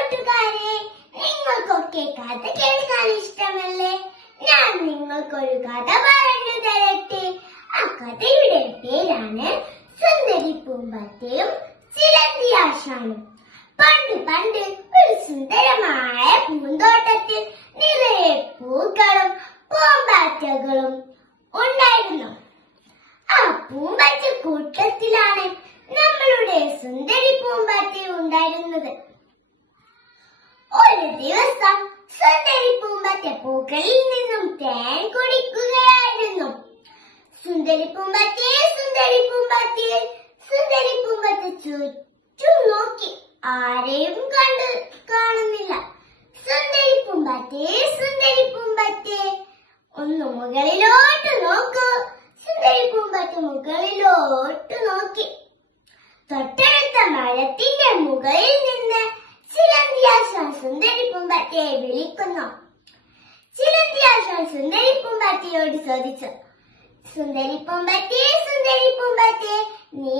കൂട്ടുകാരെ നിങ്ങൾക്കൊക്കെ കഥ കേൾക്കാൻ ഇഷ്ടമല്ലേ? ഞാൻ നിങ്ങൾക്കൊരു കഥ പറഞ്ഞു തരട്ടെ. ആ കഥയുടെ പേരാണ് സുന്ദരി പൂമ്പത്തെയും ചിലന്തി ആശാനും പണ്ട് പണ്ട് ഒരു സുന്ദരമായ പൂന്തോട്ടത്തിൽ നിറയെ പൂക്കളും പൂമ്പാറ്റകളും ഉണ്ടായിരുന്നു. ആ പൂമ്പാറ്റ കൂട്ടത്തിലാണ് നമ്മളുടെ സുന്ദരി പൂമ്പാറ്റ ഉണ്ടായിരുന്നത്. ഒരു ദിവസം സുന്ദരി പൂമ്പാറ്റ പൂക്കളിൽ നിന്നും തേൻ കുടിക്കുകയായിരുന്നു. സുന്ദരി പൂമ്പാറ്റയെ സുന്ദരി പൂമ്പാറ്റയെ സുന്ദരി പൂമ്പാറ്റ ചുറ്റും നോക്കി ആരെയും കണ്ട് കാണുന്നില്ല. സുന്ദരി പൂമ്പാറ്റയെ സുന്ദരി പൂമ്പാറ്റയെ ഒന്ന് മുകളിലോട്ട് നോക്കൂ. സുന്ദരി പൂമ്പാറ്റ മുകളിലോട്ട് നോക്കി. തൊട്ടടുത്ത മരത്തിന്റെ മുകളിൽ നിന്ന് ചിലന്തിയാശാൻ സുന്ദരി പൂമ്പാറ്റയെ വിളിക്കുന്നു. സുന്ദരി പൂമ്പാറ്റയോട് സുന്ദരി പൂമ്പാറ്റയെ സുന്ദരി പൂമ്പാറ്റയെ നീ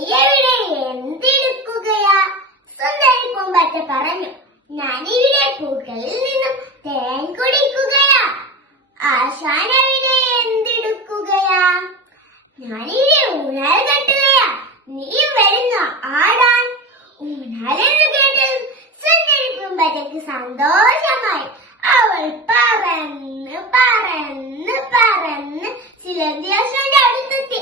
സുന്ദരി പൂമ്പാറ്റ പറഞ്ഞു ഞാനിവിടെ പൂക്കളിൽ നിന്നും തേൻ കുടിക്കുകയാ. ആശാൻ അവിടെ എന്തെടുക്കുകയാ? ഞാനിവിടെ ഊണാൽ കെട്ടുകയാ നീയും വരുന്ന ആടാൻ? സുന്ദരി പൂമ്പാറ്റയ്ക്ക് സന്തോഷമായി. അവൾ പറന്ന് പറന്ന് പറന്ന് ചിലന്തിയാശാന്റെ അടുത്തെത്തി.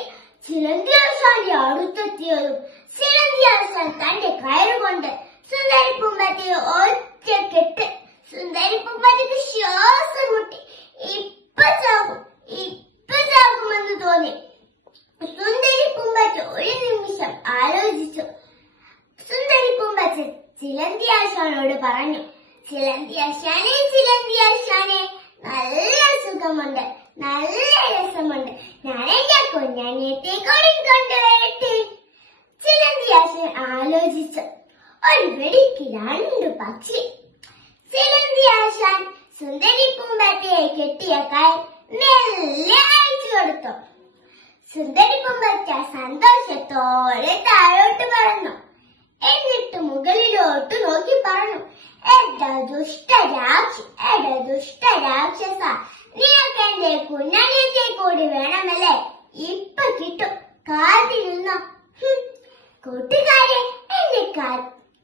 ചിലന്തിയാശാന്റെ അടുത്തെത്തിയതും ചിലന്തിയാശാൻ തന്റെ കയറുകൊണ്ട് സുന്ദരി പൂമ്പാറ്റയെ ഒറ്റക്കെട്ട് സുന്ദരി പൂമ്പാറ്റയ്ക്ക് ശ്വാസം മുട്ടി. ഇപ്പൊ ചാകും ഇപ്പൊ ചാകുമെന്ന് തോന്നി. സുന്ദരി പൂമ്പറ്റ ഒരു നിമിഷം ആലോചിച്ചു. സുന്ദരി പൂമ്പറ്റ ചിലന്തി ആശാനോട് പറഞ്ഞു ചിലന്തി ആശാനെ ചിലന്തി ആശാനെ നല്ല സുഖമുണ്ട് നല്ല രസമുണ്ട്. ഞാൻ എന്റെ കുഞ്ഞാനിയത്തെ കൊണ്ടുവരട്ടെ. ചിലന്തി ആശാൻ ആലോചിച്ചു ഒരു വെടിക്ക് രണ്ട് പക്ഷി. ചിലന്തി ആശാൻ സുന്ദരി പൂമ്പാറ്റയെ കെട്ടിയ കൈ മെല്ലെ അയച്ചു കൊടുത്തു. സുന്ദരി പൂമ്പറ്റ സന്തോഷത്തോടെ താഴോട്ട് പറഞ്ഞു എന്നിട്ട് മുകളിലോട്ട് നോക്കി പറഞ്ഞു എടാ ദുഷ്ട രാക്ഷ എട ദുഷ്ട രാക്ഷസ നിനക്ക് എന്റെ കുഞ്ഞണിയത്തെ കൂടി വേണമല്ലേ ഇപ്പൊ കിട്ടും കാത്തിരുന്നോ കൂട്ടുകാരെ എന്റെ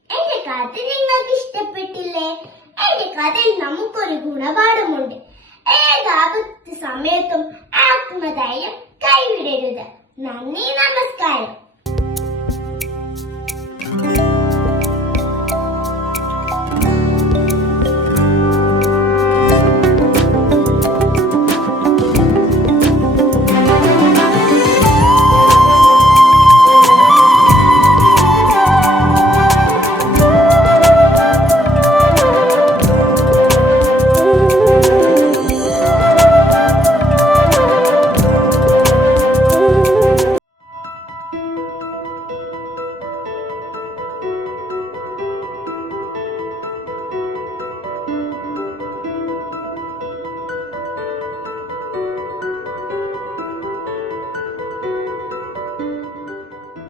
എന്റെ കഥ നിങ്ങൾക്ക് ഇഷ്ടപ്പെട്ടില്ലേ എന്റെ കഥയിൽ നമുക്കൊരു ഗുണപാഠമുണ്ട് ഏതാപത്ത് സമയത്തും ആത്മധൈര്യം കൈവിടരുത് നന്ദി നമസ്കാരം